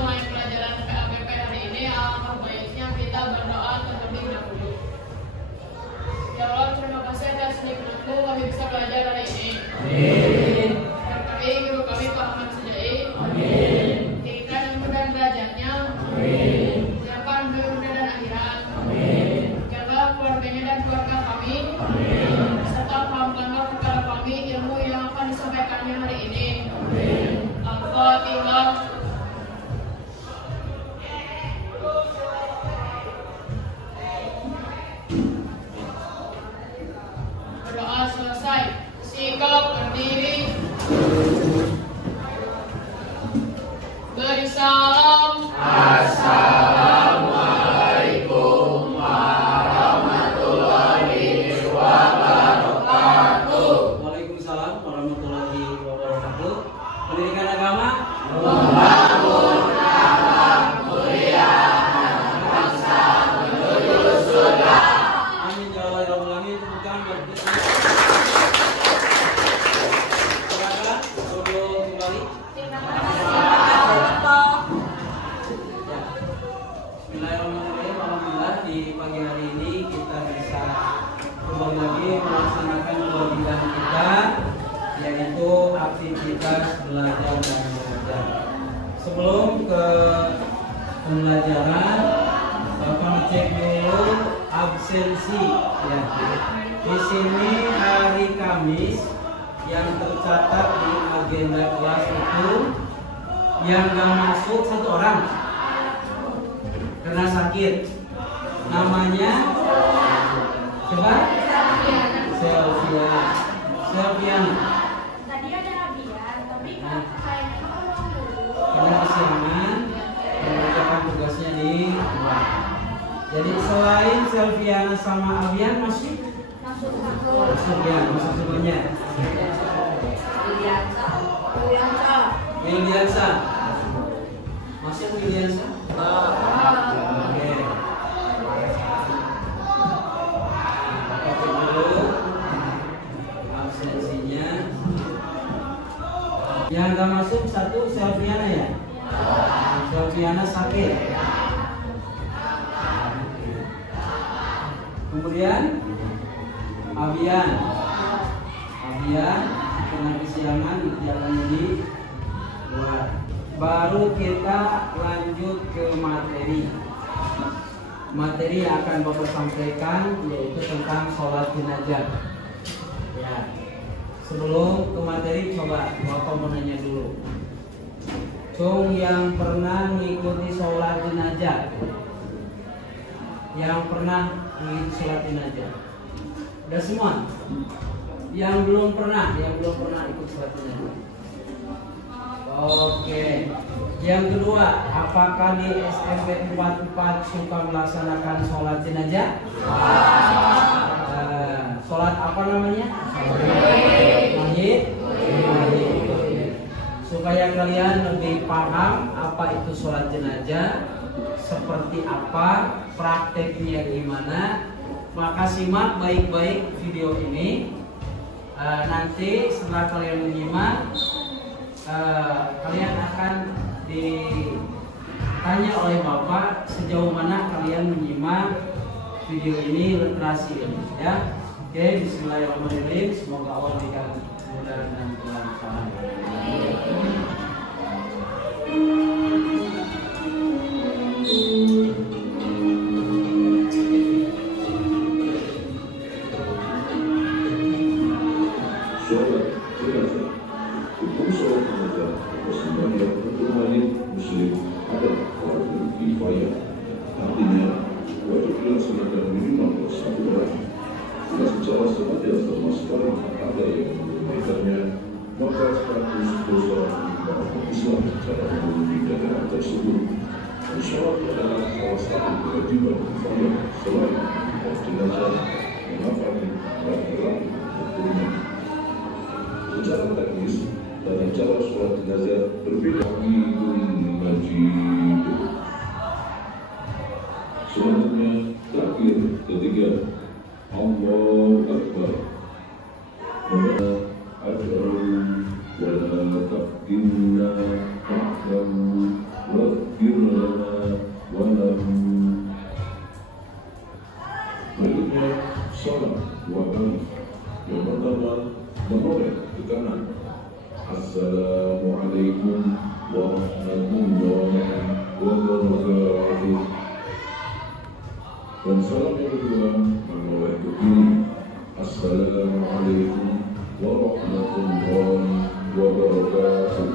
mulai pelajaran PABP hari ini, alangkah baiknya kita berdoa terlebih dahulu. Ya Allah, terima kasih atas nikmat-Mu kami bisa belajar hari ini. Amin. Berkahi guru kami Pak Ahmad Sejai. Amin. Tinggikan ilmu dan derajatnya. Amin. Siapkan dunia dan akhirat. Amin. Jaga keluarganya dan keluarga kami. Amin. Serta pahamkanlah kepada kami ilmu yang akan disampaikannya hari ini. Amin. Al-Fatihah. Berdoa selesai. Sikap berdiri. Beri salam. Assalamualaikum warahmatullahi wabarakatuh. Waalaikumsalam warahmatullahi wabarakatuh. Pendidikan agama Membangun akhlak mulia bangsa menuju surga. amin ya Allah ya Rabbal alamin. Tepukkan buat kita. Silakan duduk kembali. Ya. Bismillahirrahmanirrahim. Alhamdulillah di pagi hari ini kita bisa kembali lagi melaksanakan kewajiban kita, yaitu aktivitas belajar dan mengajar. Sebelum ke pembelajaran, Bapak ngecek dulu absensi ya. Di sini hari Kamis yang tercatat di agenda kelas itu yang gak masuk satu orang karena sakit. Namanya coba Selviana. Tadi ada Abian, tapi kayaknya Karena kesiangan mengerjakan tugasnya di rumah. Jadi selain Selviana sama Abian masih masuk ya, masuk semuanya. Wildiansa. Masih Wildiansa? Oke. Pakai dulu absensinya. Yang nggak masuk satu Selviana ya. Selviana sakit. Kemudian Abian kena kesiangan jalan ini luar. Baru kita lanjut ke materi yang akan Bapak sampaikan, yaitu tentang sholat jenazah ya. Sebelum ke materi, coba Bapak mau nanya dulu, Cung yang pernah mengikuti sholat jenazah, yang pernah mengikuti sholat jenazah, udah semua? Yang belum pernah ikut sholat jenazah. Oke. Yang kedua, apakah di SMP 44 suka melaksanakan sholat jenazah? Sholat apa namanya? Mahid. Supaya kalian lebih paham apa itu sholat jenazah, seperti apa, prakteknya gimana, maka simak baik-baik video ini. Nanti setelah kalian menyimak, kalian akan ditanya oleh Bapak sejauh mana kalian menyimak video ini, literasi ini ya. Oke, bismillahirrahmanirrahim. Semoga Allah berikan kemudahan dan kelancaran. Artinya, wajib dilaksanakan minimal satu orang. Jika secara sengaja sama sekali ada yang menunaikannya, maka status dosa ibadah Islam secara umum di daerah tersebut. Sholat adalah salah satu kewajiban kifayah selain jenazah, menafkahi laki-laki hukumnya. Secara teknis, tata cara sholat jenazah berbeda. Selanjutnya, takbir ketiga, Allahu Akbar. Ad'u wa la taqdimna, Dan salam yang kedua menoleh ke kiri. Assalamualaikum warahmatullahi wabarakatuh.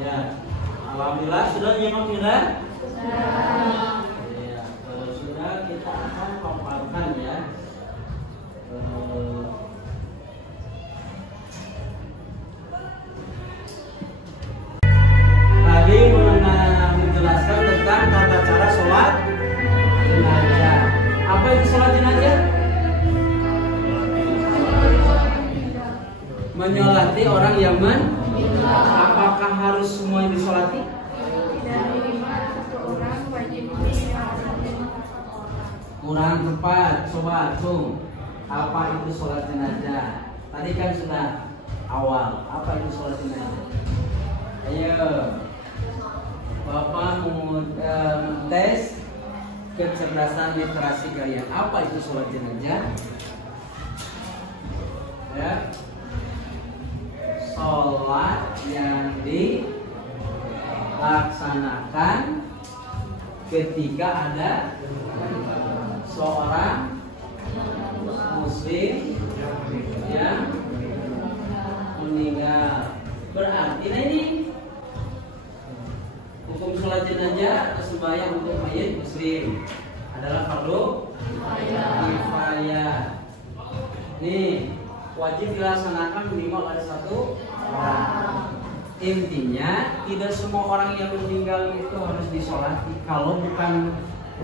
Ya, alhamdulillah sudah nyimak kita. Ya, kalau sudah kita akan paparkan ya. Tadi menjelaskan tentang tata cara sholat jenazah. Apa itu sholat jenazah? Menyolati orang yang apakah harus semuanya disolati? Kurang tepat, coba cung. Apa itu sholat jenazah? Tadi kan sudah awal. Apa itu sholat jenazah? Ayo, Bapak mau tes kecerdasan literasi kalian. Apa itu sholat jenazah? Ya, sholat yang dilaksanakan ketika ada seorang muslim yang meninggal. Berarti ini hukum sholat jenazah atau sembahyang untuk mayit muslim adalah fardu kifayah. Nih, wajib dilaksanakan minimal ada satu orang. Intinya tidak semua orang yang meninggal itu harus disolati. Kalau bukan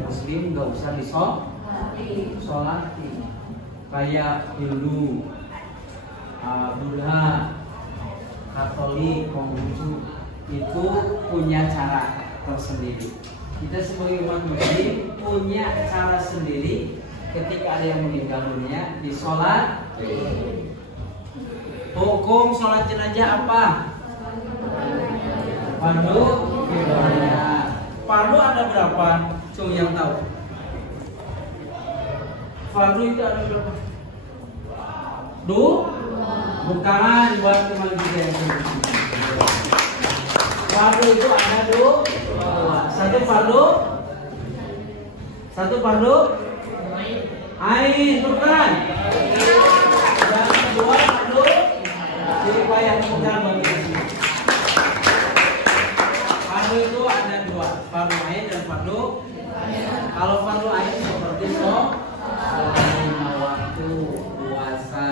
muslim nggak usah disolati. Kayak Hindu, Buddha, Katolik, Konghucu itu punya cara tersendiri. Kita sebagai umat muslim punya cara sendiri ketika ada yang meninggal dunia disolat. Hukum sholat jenazah apa? Fardu kifayah. Fardu ada berapa? Cung yang tahu. Fardu itu ada berapa? Bukan buat cuma juga yang fardu itu ada dua. Satu fardu ain, bukan. Dan kedua fardu kifayah. Fardu itu ada dua, fardu ain dan fardu. Kalau fardu ain seperti sholat lima waktu, puasa.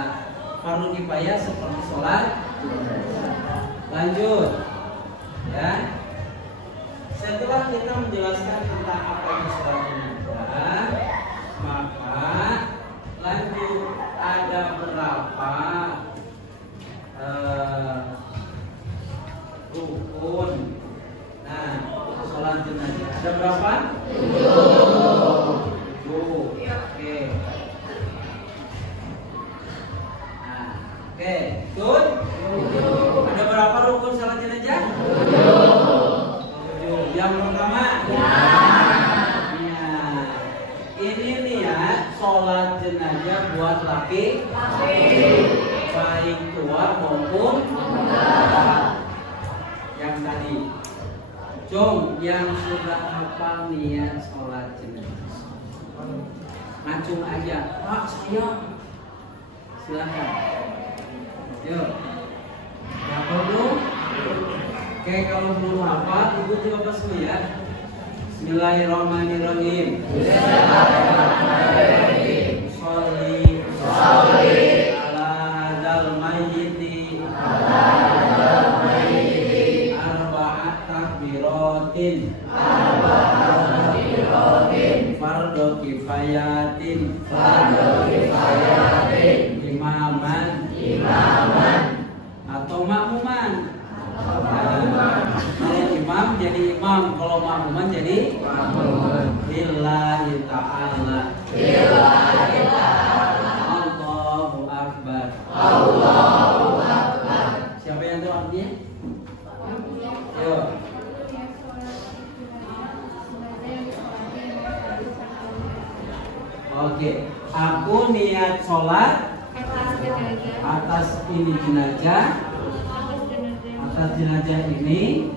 Fardu kifayah seperti sholat. Lanjut, ya. Setelah kita menjelaskan tentang apa itu sholat jenazah, maka lanjut ada berapa rukun. Nah, sholat jenazah ada berapa? 7. Oke. Nah, oke, good. Ada berapa rukun sholat jenazah? 7. Yang pertama, ini nih ya, sholat jenazah buat laki, baik tua maupun muda. Yang tadi, Jom, yang sudah hafal niat sholat jenazah, ngacung aja, Pak saya, silakan. Yuk, hafal dulu. Oke, kalau belum hafal, ikuti Bapak semua ya. Bismillahirrahmanirrahim. Sholli ala hadzal mayyiti arba'at takbiratin fardhu kifayatin imaman atau makmuman. Kalau imam jadi imam, kalau makmuman jadi makmuman. Billahi ta'ala. Allahu akbar. Siapa yang tahu artinya? Ayo. Oke, Aku niat sholat atas ini jenazah, atas jenazah ini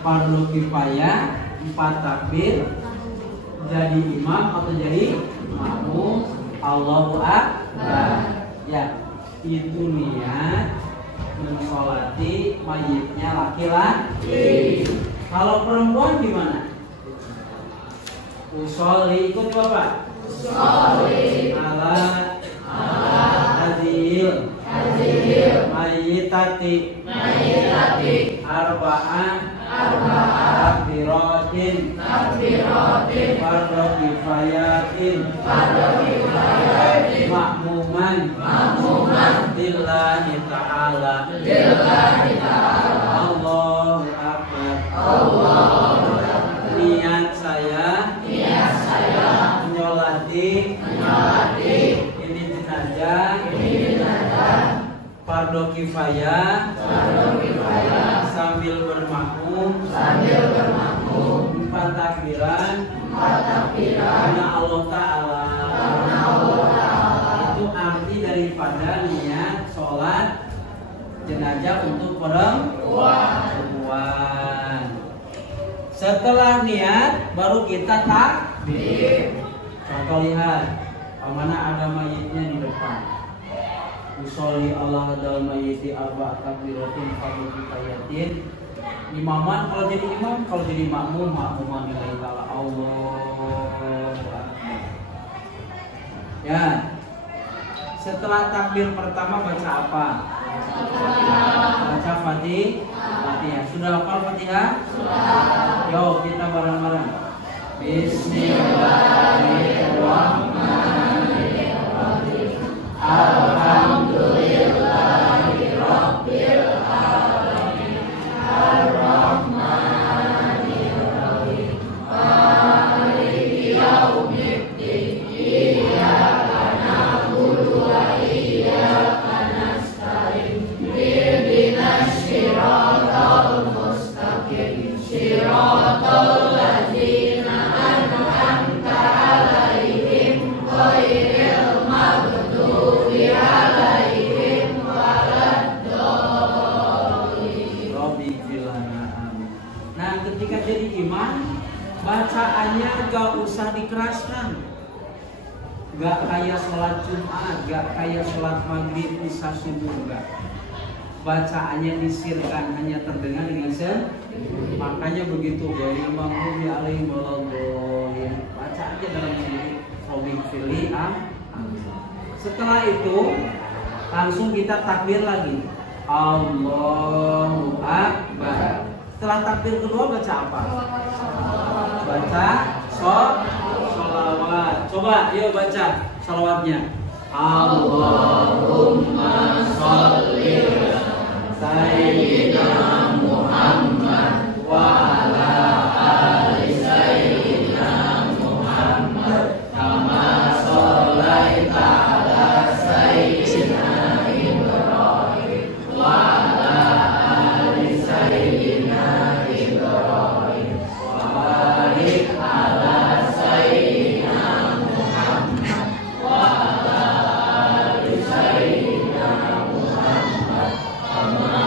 fardu kifayah 4 takbir, jadi imam atau jadi makmum. Allahu Akbar. Ya, itu niat mensolati mayitnya laki-laki. Kalau perempuan gimana? Usolli, ikut Bapak. Usolli ala hadil mayitati arba'an takbiratin fardu kifayatin makmuman lillahi ta'ala. Allahu Akbar. Niat saya menyolati ini jenazah fardu kifayah sambil bermakmum 4 takbiran karena Allah Ta'ala. Itu arti daripada niat sholat jenazah untuk perempuan. Setelah niat baru kita takbir. Contoh lihat, mana ada mayitnya di depan. Usolli ala hadal mayiti arba' takbiratin fardu kifayatin. Imaman kalau jadi imam, kalau jadi makmum, makmuman lillahi ta'ala. Allahu Akbar. Ya. Setelah takbir pertama baca apa? Baca Fatihah. Sudah hafal Fatihah? Sudah. Yo, kita bareng-bareng. Bismillahirrahmanirrahim. Alhamdulillahirabbil alamin. Ar-Rahmanirrahim. Maliki yaumiddin. Iyyaka na'budu wa iyyaka nasta'in. Ihdinas siratal mustaqim. Siratal ladzina an'amta 'alaihim ghairil maghdubi 'alaihim waladdallin. Nah, ketika jadi imam, bacaannya gak usah dikeraskan. Gak kayak sholat Jumat, gak kayak sholat maghrib, isya, subuh, enggak. Bacaannya disirkan, hanya terdengar dengan makanya begitu dari maghdubi 'alaihim waladdallin. Baca aja dalam sini. Setelah itu langsung kita takbir lagi. Allahu Akbar. Setelah takbir kedua baca apa? Baca sholawat. Coba, yuk baca sholawatnya. Allahumma sholli sayyidina Muhammad wa ala ali sayyidina Muhammad kama sholaita ala sayyidina Ibrahim wa ala ali sayyidina Ibrahim wa barik ala sayyidina Muhammad wa ala ali sayyidina Muhammad kama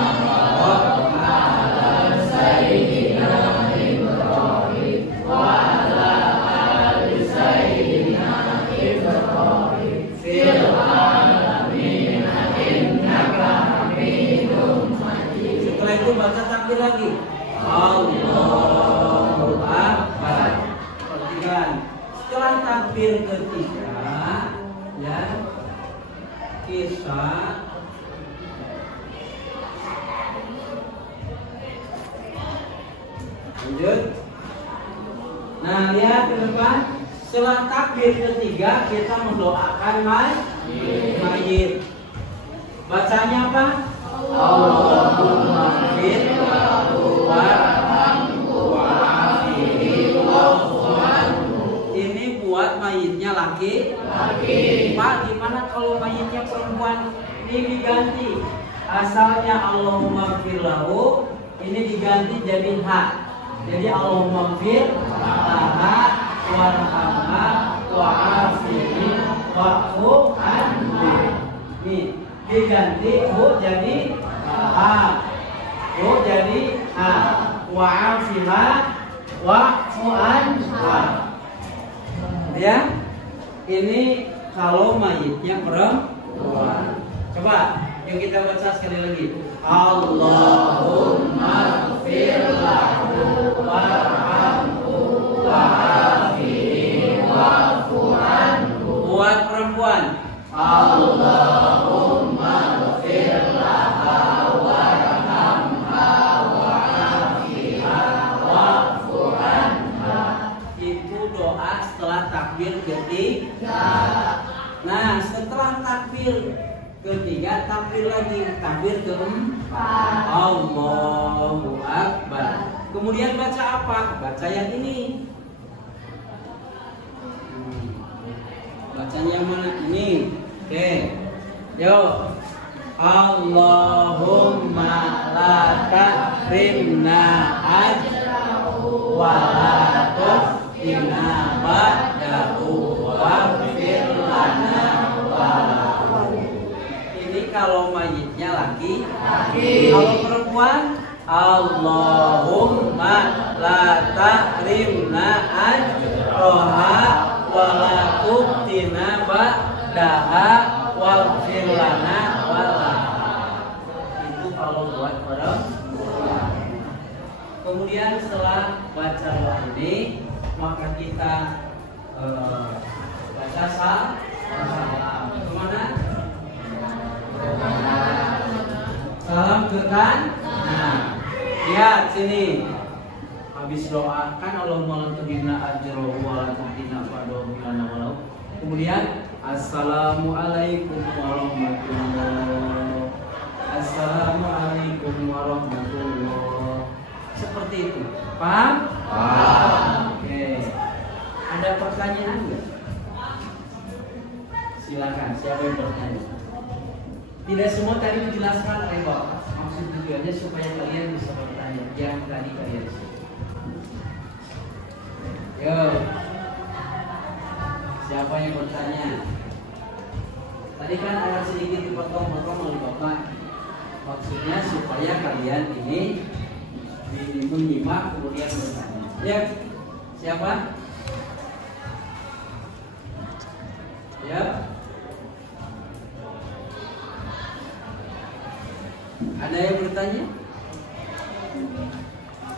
barakta ala sayyidina Ibrahim wa ala ali sayyidina Ibrahim fil alamin innaka Hamidum Majid. Setelah itu baca takbir lagi. Allahu Akbar. Perhatikan. Setelah takbir ketiga, ya, kita lanjut. Nah, lihat ke depan. Setelah takbir ketiga, kita mendoakan mayit. Bacanya apa? Allahumma ighfir lahu warhamhu wa'afihi wa'fu anhu. Ini buat mayitnya laki. Pak, gimana kalau mayitnya perempuan? Ini diganti. Asalnya Allahumma ighfir lahu, ini diganti jadi ha. Jadi Allahumma ighfir laha warhamha wa'afiha. wa'fu anhu. Nih, diganti hu jadi ha. Hu jadi ha. Wa'afiha wa'fu anha. Ya. Ini kalau mayitnya perempuan. Coba yang kita baca sekali lagi. Allahumma ighfir lahu warhamhu wa'afihi wa'fu anhu. Buat perempuan. Allahumma ighfir laha warhamha wa'afiha wa'fu anha. Itu doa setelah takbir ketiga. Nah, setelah takbir ketiga, takbir lagi, takbir keempat. Allahu Akbar. Kemudian baca apa? Baca yang ini. Bacanya yang mana? Ini. Oke. Yo. Allahumma la tahrimna ajrahu wa la tuftina ba'dahu waghfir lana wa Ini kalau mayitnya laki. Kalau perempuan, Allahumma la tahrimna ajraha wa la tuftina ba'daha waghfir lana wa Itu kalau buat perempuan. Kemudian setelah baca doa ini, maka kita baca salam. Kemana? Salam ke kanan. Lihat sini. Habis doa kan Allahumma lantabina ajrahu wa lantabina fadahu lana walau. Kemudian assalamualaikum warahmatullahi. Assalamualaikum warahmatullahi. Seperti itu. Paham? Paham. Oke. Ada pertanyaan enggak? Silakan, siapa yang bertanya? Tidak semua tadi dijelaskan oleh Bapak. Maksud tujuannya supaya kalian bisa bertanya yang tadi kalian sudah. Yo, siapa yang bertanya? Tadi kan ada sedikit dipotong-potong oleh Bapak. Maksudnya supaya kalian ini menyimak kemudian bertanya. Ya, siapa? Ya. Ada yang bertanya?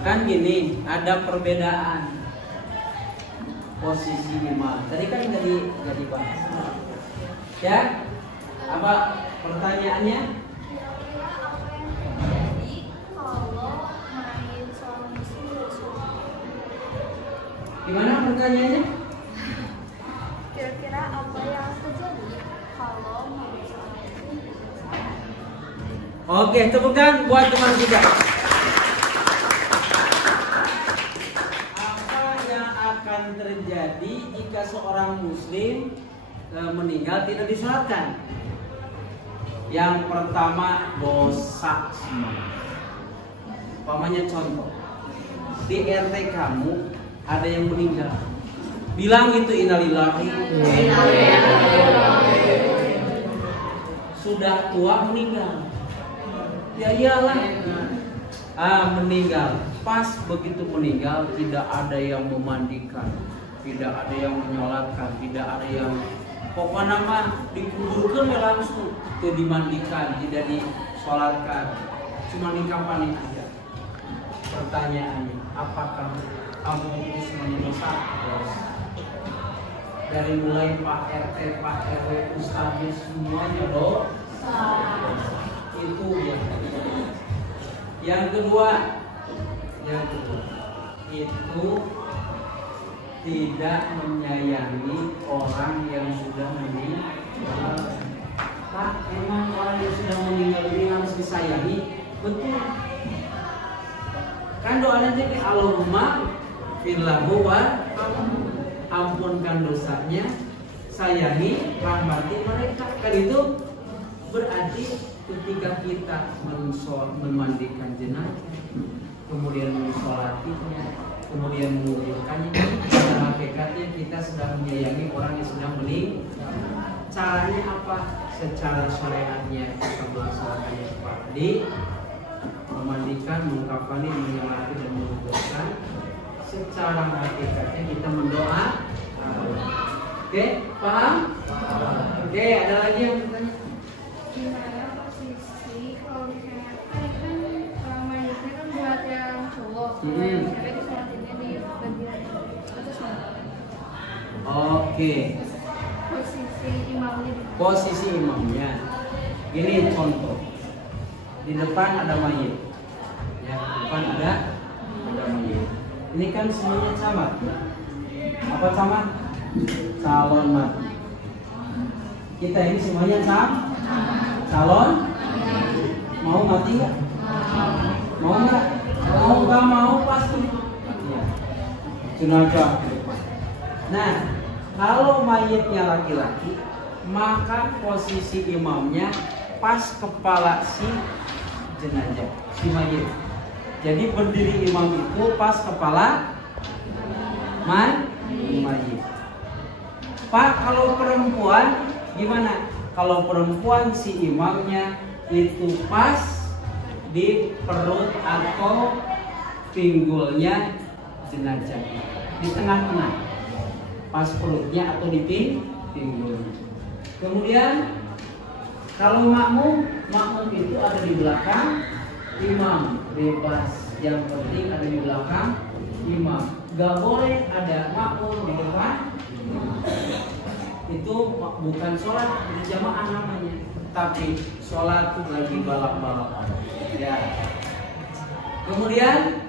Kan gini, ada perbedaan posisi imam. Tadi kan nggak dibahas. Ya? Apa pertanyaannya? Gimana pertanyaannya? Kira-kira apa yang terjadi kalau mayit sholat itu? Oke, tepukan buat teman kita. Apa yang akan terjadi jika seorang muslim meninggal tidak disolatkan? Yang pertama, dosa semua. Umpamanya contoh, di RT kamu ada yang meninggal, bilang itu innalillahi. Sudah tua meninggal. Ya iyalah. Meninggal. Pas begitu meninggal tidak ada yang memandikan, tidak ada yang menyolatkan, tidak ada yang pokoknya mah dikuburkan ya langsung, tidak dimandikan, tidak disolatkan, cuma dikampani aja. Pertanyaannya, apakah kamu itu semuanya dosa? Dari mulai Pak RT, Pak RW, Ustaznya semuanya dosa. Itu yang kedua itu tidak menyayangi orang yang sudah meninggal. Pak, emang orang yang sudah meninggal ini harus disayangi? Betul. Kan doanya jadi Allahumma firlahu wa ampunkan dosanya, sayangi, rahmati mereka. Kan itu berarti ketika kita memandikan jenazah, kemudian mensolatinya, kemudian menguburkannya, pada hakikatnya kita sedang menyayangi orang yang sedang meninggal. caranya apa? Secara syariatnya kita melaksanakannya seperti memandikan, mengkafani, menyolati dan menguburkan. Secara hakikatnya kita mendoa. Oke, paham? Oke, ada lagi yang bertanya? Gimana posisi kalau misalnya kan mayatnya kan buat yang cowok, yang cewek disolatinnya di bagian atasnya. Oke. Posisi imamnya. Ini contoh. Di depan ada mayit. Ya, di depan ada mayit. Ini kan semuanya sama. Apa sama? Calon mati. Kita ini semuanya sama. Calon mau mati nggak? Mau nggak? Mau nggak mau pasti. Ya. Jenazah. Nah, kalau mayitnya laki-laki, maka posisi imamnya pas kepala si jenazah, si mayit. Jadi berdiri imam itu pas kepala mayit. Pak, kalau perempuan gimana? Kalau perempuan si imamnya itu pas di perut atau pinggulnya jenazah, di tengah-tengah, pas perutnya atau di pinggulnya. Kemudian kalau makmum itu ada di belakang imam, bebas. Yang penting ada di belakang imam. Gak boleh ada makmum di depan. Itu bukan sholat berjamaah namanya, tapi sholat itu lagi balap-balapan. Ya. Kemudian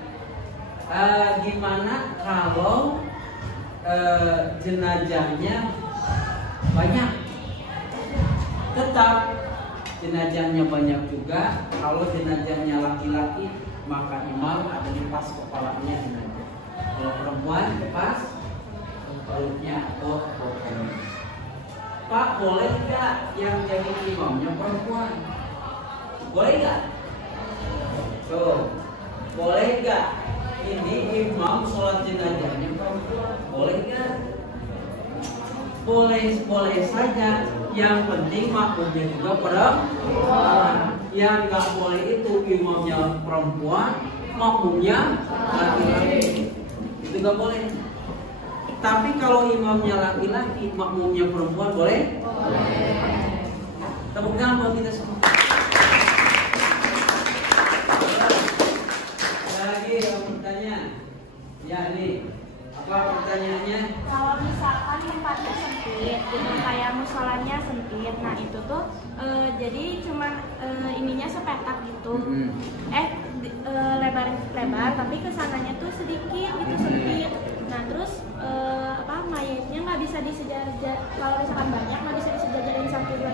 gimana kalau jenazahnya banyak? Tetap jenazahnya banyak juga. Kalau jenazahnya laki-laki, maka imam ada di pas kepalanya jenazah. Kalau perempuan pas perutnya atau bokongnya. Pak, boleh nggak yang jadi imamnya perempuan? Boleh nggak? Tuh, boleh nggak? Ini imam sholat jenazahnya perempuan, boleh nggak? Boleh saja. Yang penting makmumnya juga perempuan. Yang nggak boleh itu imamnya perempuan, makmumnya laki-laki. Itu nggak boleh. Tapi kalau imamnya laki-laki, makmumnya perempuan boleh? Boleh. Tepuk tangan buat kita semua. Ada lagi yang bertanya? Ya, ini apa pertanyaannya? Kalau misalkan tempatnya sempit, gitu, kayak musolanya sempit, nah itu tuh jadi cuman ininya sepetak gitu, lebar, tapi kesananya tuh sedikit gitu sempit. Nah terus mayatnya nggak bisa disejajar, kalau misalkan banyak nggak bisa disejajarin satu dua.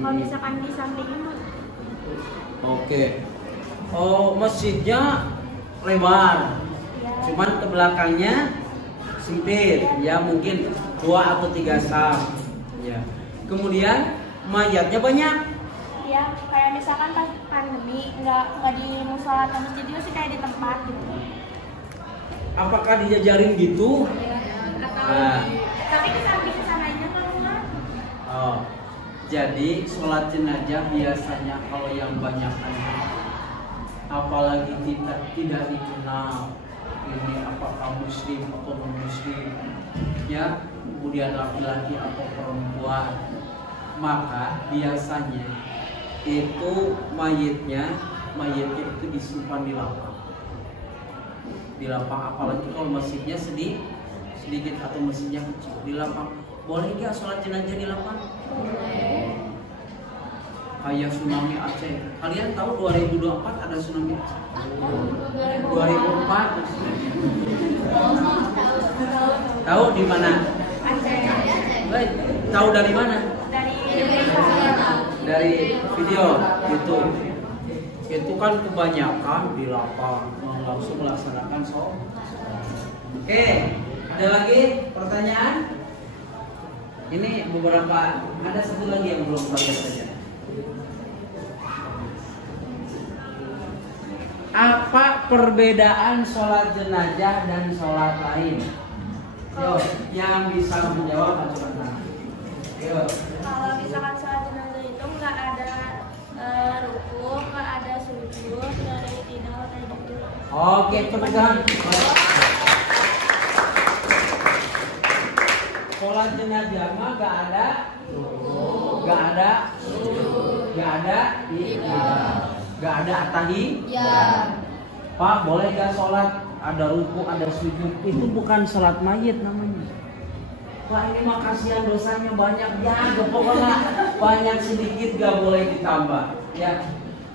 Kalau misalkan di samping itu. Oke. Oh, masjidnya lebar, Ya. cuman ke belakangnya sempit, ya mungkin 2 atau 3 saf. Ya. Kemudian mayatnya banyak. Ya, kayak misalkan pas pandemi nggak di musola atau masjid juga sih, kayak di tempat gitu. Apakah dijajarin gitu? Tapi di samping kesananya kalau nggak. Oh, jadi sholat jenazah biasanya kalau yang banyak, apalagi kita tidak dikenal ini apakah muslim atau non muslim, ya, kemudian laki-laki atau perempuan, maka biasanya itu mayitnya itu disimpan di lapang. Di lapang, apalagi kalau masjidnya sedikit atau masjidnya kecil, di lapang. Boleh nggak sholat jenazah di lapang? Boleh. Kayak tsunami Aceh. Kalian tahu 2024 ada tsunami Aceh? 2004. Tahu di mana? Aceh. Tahu dari mana? Dari Indonesia. Dari video YouTube. Itu kan kebanyakan di lapang langsung melaksanakan sholat. Oke, ada lagi pertanyaan? Ini beberapa, ada satu lagi yang belum belajar saja. Apa perbedaan sholat jenazah dan sholat lain? Yo, yang bisa menjawab acuan tangan. Yuk. Kalau misalkan sholat jenazah itu nggak ada ruku, nggak ada sujud, nggak ada i'tidal kayak gitu. Oke, tepuk tangan. Sholat jenazah mah gak ada gak ada atahiyat. Pak, boleh gak sholat ada ruku, ada sujud? Itu bukan sholat mayit namanya. Wah, ini mah kasihan dosanya banyak ya, pokoknya banyak sedikit gak boleh ditambah ya.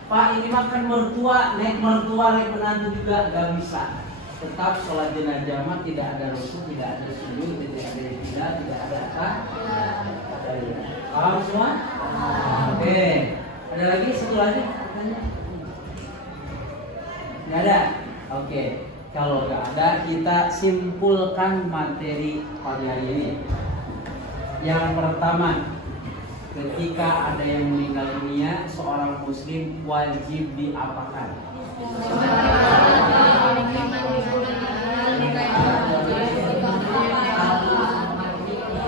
Pak, ini makan mertua, naik menantu juga gak bisa. Tetap sholat jenazah mah tidak ada ruku, tidak ada sujud, tidak ada i'tidal, tidak ada apa? Paham semua? Oke. Ada lagi satu lagi? Nggak ada? Oke. Kalau nggak ada, kita simpulkan materi pagi hari ini. Yang pertama, ketika ada yang meninggal dunia, seorang muslim wajib diapakan?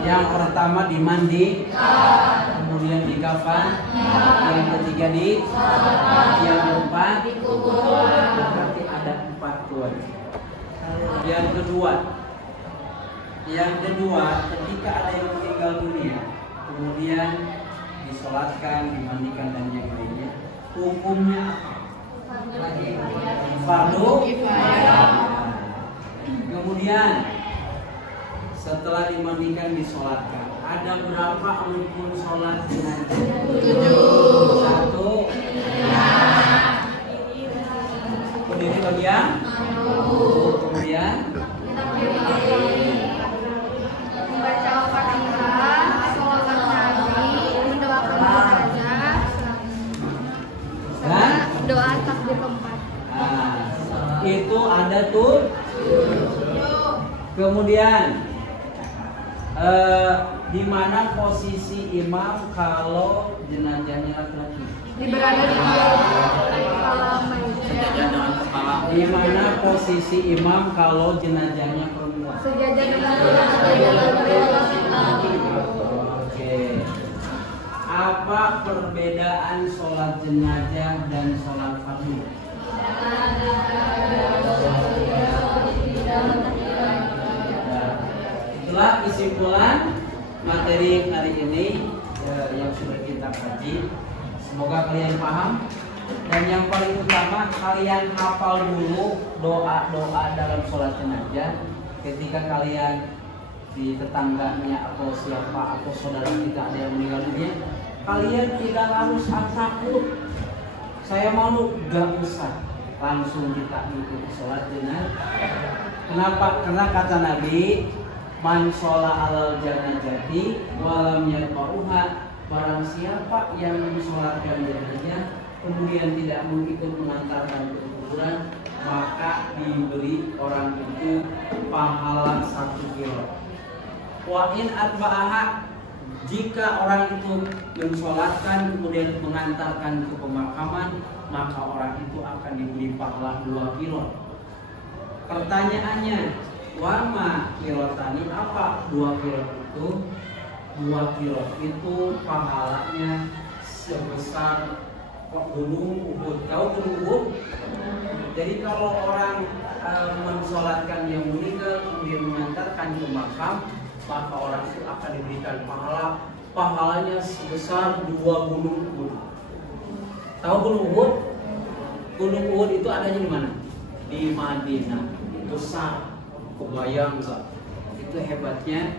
Yang pertama dimandi, kemudian dikafan, yang ketiga yang keempat berarti ada 4 kewajiban. Yang kedua, ketika ada yang meninggal dunia, kemudian disolatkan, dimandikan dan yang lainnya, hukumnya fardu kifayah. Kemudian setelah dimandikan disolatkan, ada berapa rukun sholat jenazah? 1. Berdiri bagian. Kemudian Membaca Al-Fatihah, sholawat Nabi, mendoakan jenazah, sama doa takbir keempat. Itu ada tuh. Kemudian di mana posisi imam kalau jenazahnya laki-laki? Berada di kepala mayit. Di mana posisi imam kalau jenazahnya perempuan? Sejajar dengan jenazah. Oke. Apa perbedaan sholat jenazah dan sholat fardu? Itulah kesimpulan materi hari ini yang sudah kita kaji. Semoga kalian paham. Dan yang paling utama, kalian hafal dulu doa-doa dalam sholat jenazah. Ketika kalian di tetangganya atau siapa atau saudara kita ada yang meninggal dunia, kalian tidak harus takut. Saya malu, gak usah. Langsung kita ikuti sholat jenazah. Kenapa? Karena kata Nabi, man sholat alal janazati walam yatba'uha, barang siapa yang mensolatkan jenazah kemudian tidak mengikut mengantarkan ke kuburan, maka diberi orang itu pahala 1 kilo. Wa in atba'aha, jika orang itu mensolatkan kemudian mengantarkan ke pemakaman, maka orang itu akan diberi pahala 2 kilo. Pertanyaannya, wama kilotani, apa 2 kilo itu? 2 kilo itu pahalanya sebesar gunung Uhud. Tahu gunung Uhud? Jadi kalau orang mensolatkan yang meninggal kemudian mengantarkan ke makam, maka orang itu akan diberikan pahalanya sebesar 2 gunung Uhud. Tahu gunung Uhud? Gunung Uhud itu adanya di mana? Di Madinah. Besar, kebayang nggak? Itu hebatnya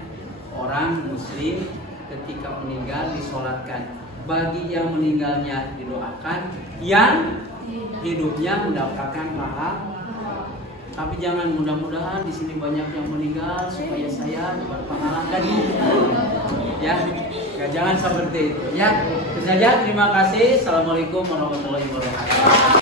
orang muslim ketika meninggal disolatkan. Bagi yang meninggalnya didoakan, yang hidupnya mendapatkan pahala. Tapi jangan, mudah-mudahan di sini banyak yang meninggal supaya saya dapat pahala kan? Ya, jangan seperti itu. Ya, itu saja. Terima kasih. Assalamualaikum warahmatullahi wabarakatuh.